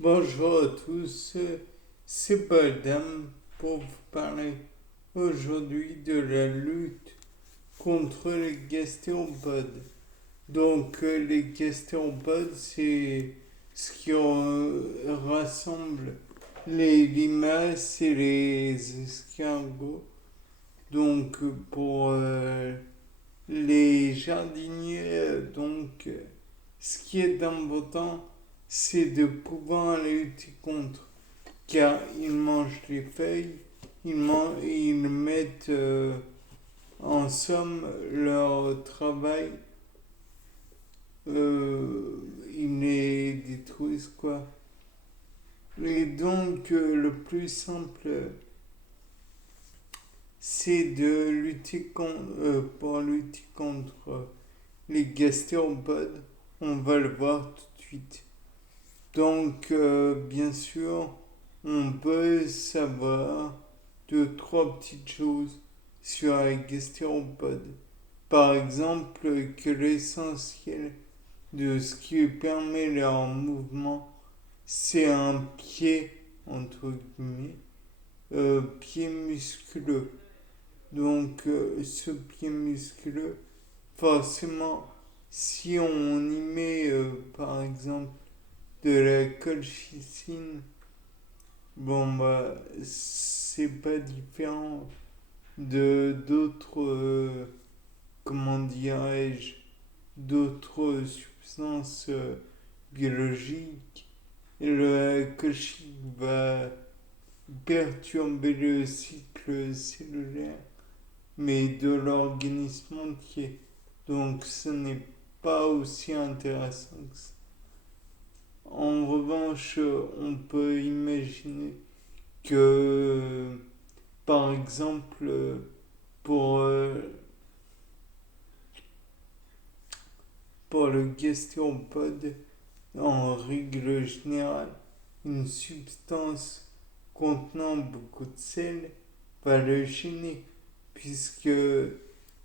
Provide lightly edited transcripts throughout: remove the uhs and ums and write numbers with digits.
Bonjour à tous, c'est Baldam pour vous parler aujourd'hui de la lutte contre les gastéropodes. Les gastéropodes, c'est ce qui rassemble les limaces et les escargots. Pour les jardiniers, ce qui est important, c'est de pouvoir lutter contre, car ils mangent les feuilles, ils mettent en somme leur travail, ils les détruisent quoi. Le plus simple, c'est de pour lutter contre les gastéropodes. On va le voir tout de suite. Bien sûr, on peut savoir deux, trois petites choses sur les gastéropodes. Par exemple, que l'essentiel de ce qui permet leur mouvement, c'est un pied, entre guillemets, pied musculeux. Ce pied musculeux, forcément, si on y met, par exemple, de la colchicine, c'est pas différent de d'autres, comment dirais-je, d'autres substances biologiques. Et le colchicine va perturber le cycle cellulaire, mais de l'organisme entier. Donc ce n'est pas aussi intéressant que ça. En revanche, on peut imaginer que, par exemple, pour, euh, pour le gastéropode, en règle générale, une substance contenant beaucoup de sel va le gêner, puisque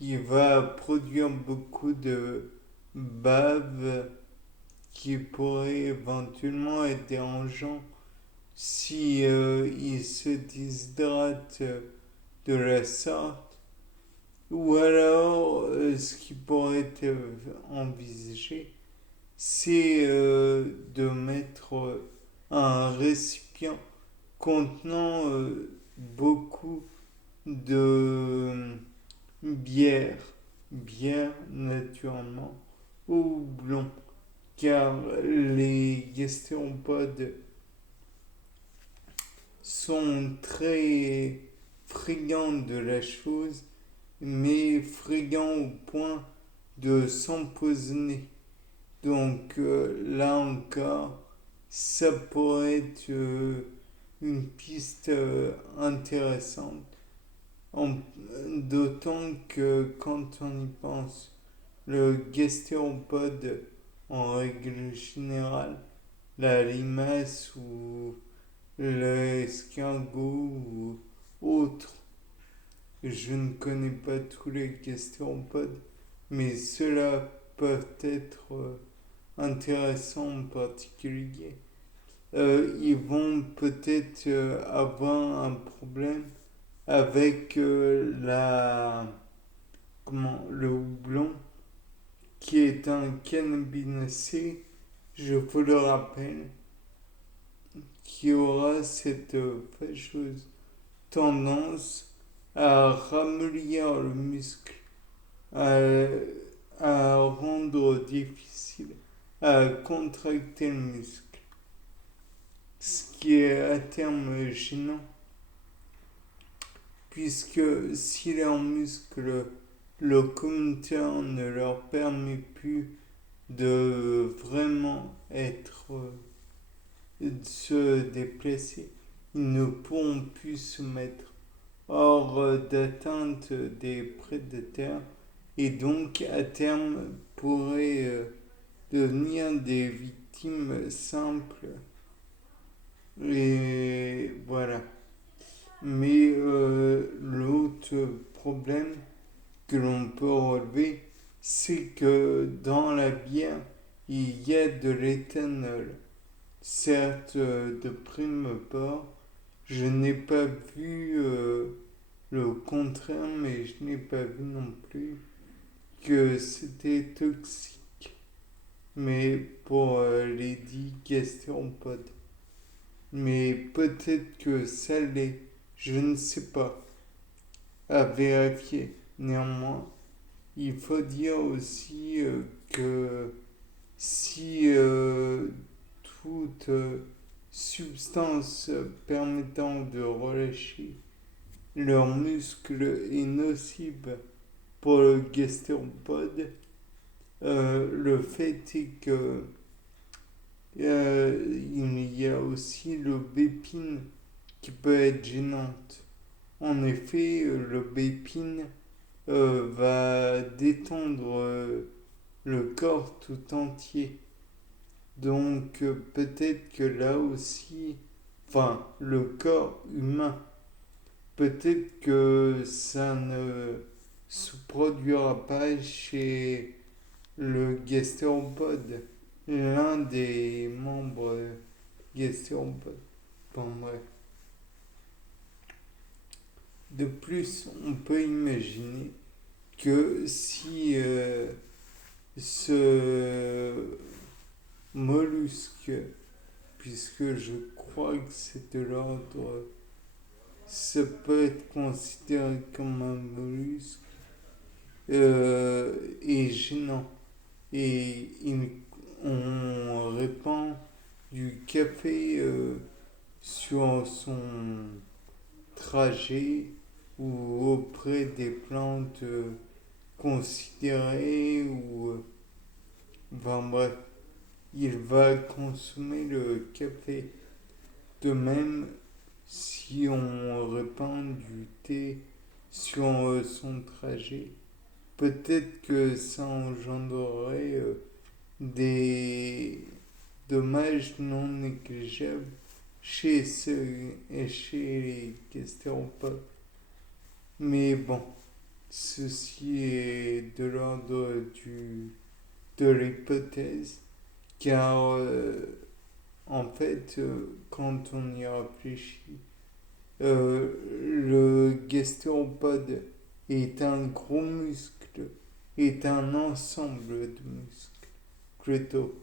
il va produire beaucoup de bave qui pourrait éventuellement être dérangeant si il se déshydrate de la sorte, ou alors ce qui pourrait être envisagé, c'est de mettre un récipient contenant beaucoup de bière, bière naturellement, au houblon, car les gastéropodes sont très friands de la chose, mais friands au point de s'empoisonner. Là encore, ça pourrait être une piste intéressante. En- D'autant que quand on y pense, le gastéropode, en règle générale, la limace ou l'escargot ou autre, je ne connais pas tous les gastéropodes, mais ceux-là peuvent être intéressants en particulier. Ils vont peut-être avoir un problème avec le houblon, qui est un cannabinacé, je vous le rappelle, qui aura cette fâcheuse tendance à ramollir le muscle, à, à rendre difficile à contracter le muscle, ce qui est à terme gênant, puisque si leur muscle locomoteur ne leur permet plus de vraiment de se déplacer, ils ne pourront plus se mettre hors d'atteinte des prédateurs et donc à terme pourraient devenir des victimes simples. Et voilà. Mais l'autre problème que l'on peut relever, c'est que dans la bière, il y a de l'éthanol. Certes, de prime abord, je n'ai pas vu le contraire, mais je n'ai pas vu non plus que c'était toxique. Mais pour les dits gastéropodes. Mais peut-être que ça l'est, je ne sais pas, à vérifier. Néanmoins, il faut dire aussi que si toute substance permettant de relâcher leurs muscles est nocive pour le gastéropode, le fait est que il y a aussi le bépine qui peut être gênante. En effet, le bépine va détendre le corps tout entier. Donc peut-être que là aussi, enfin le corps humain, peut-être que ça ne se produira pas chez le gastéropode, l'un des membres gastéropodes. Enfin bref. De plus, on peut imaginer que si ce mollusque, puisque je crois que c'est de l'ordre, ça peut être considéré comme un mollusque, est gênant. Et on répand du café sur son trajet ou auprès des plantes considérées ou enfin bref, il va consommer le café. De même, si on répand du thé sur son trajet, peut-être que ça engendrerait des dommages non négligeables chez ceux et chez les gastéropodes. Mais bon, ceci est de l'ordre de l'hypothèse, car en fait, quand on y réfléchit, le gastéropode est un gros muscle, est un ensemble de muscles, plutôt.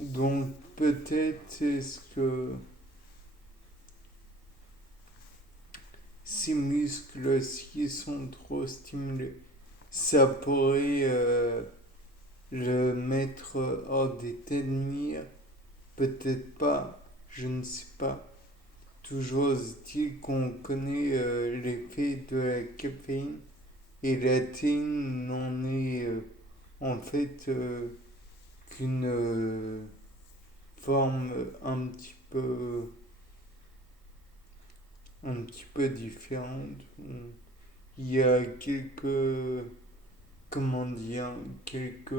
Donc peut-être est-ce que ces muscles, s'ils sont trop stimulés, ça pourrait le mettre hors d'état de nuire. Peut-être pas, je ne sais pas. Toujours est-il qu'on connaît l'effet de la caféine et la théine n'en est en fait qu'une forme un petit peu différente. Il y a quelques, comment dire, quelques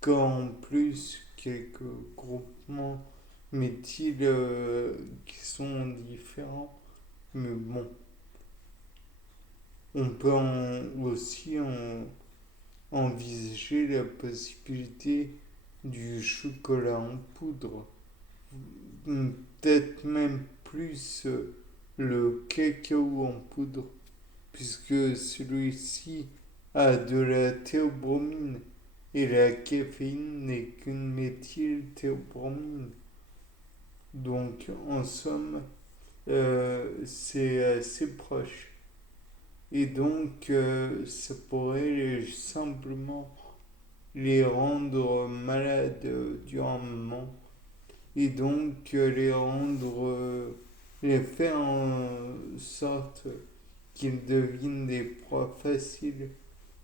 cas en plus, quelques groupements méthyl qui sont différents. Mais bon, on peut aussi envisager la possibilité du chocolat en poudre. Peut-être même plus le cacao en poudre, puisque celui-ci a de la théobromine et la caféine n'est qu'une méthylthéobromine. Donc en somme, c'est assez proche. Et donc ça pourrait simplement les rendre malades durant un moment et donc les faire en sorte qu'ils deviennent des proies faciles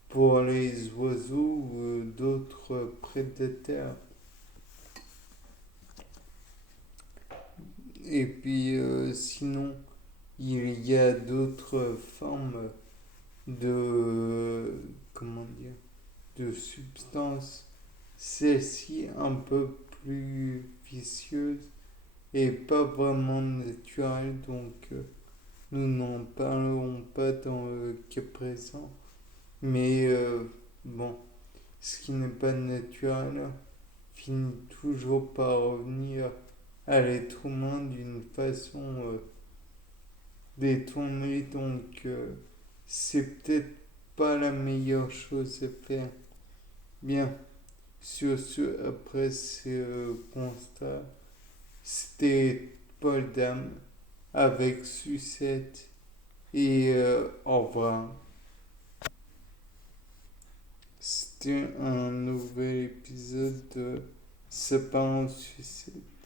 pour les oiseaux ou d'autres prédateurs. Et puis sinon, il y a d'autres formes de, comment dire, de substances, celles-ci un peu plus vicieuses et pas vraiment naturelles, donc nous n'en parlerons pas dans le cas présent. Mais bon, ce qui n'est pas naturel finit toujours par revenir à l'être humain d'une façon détournée. Donc, c'est peut-être pas la meilleure chose à faire. Bien, sur ce, après ce constat, c'était Paul Dam avec Sucette et au revoir. C'était un nouvel épisode de Sapin en Sucette.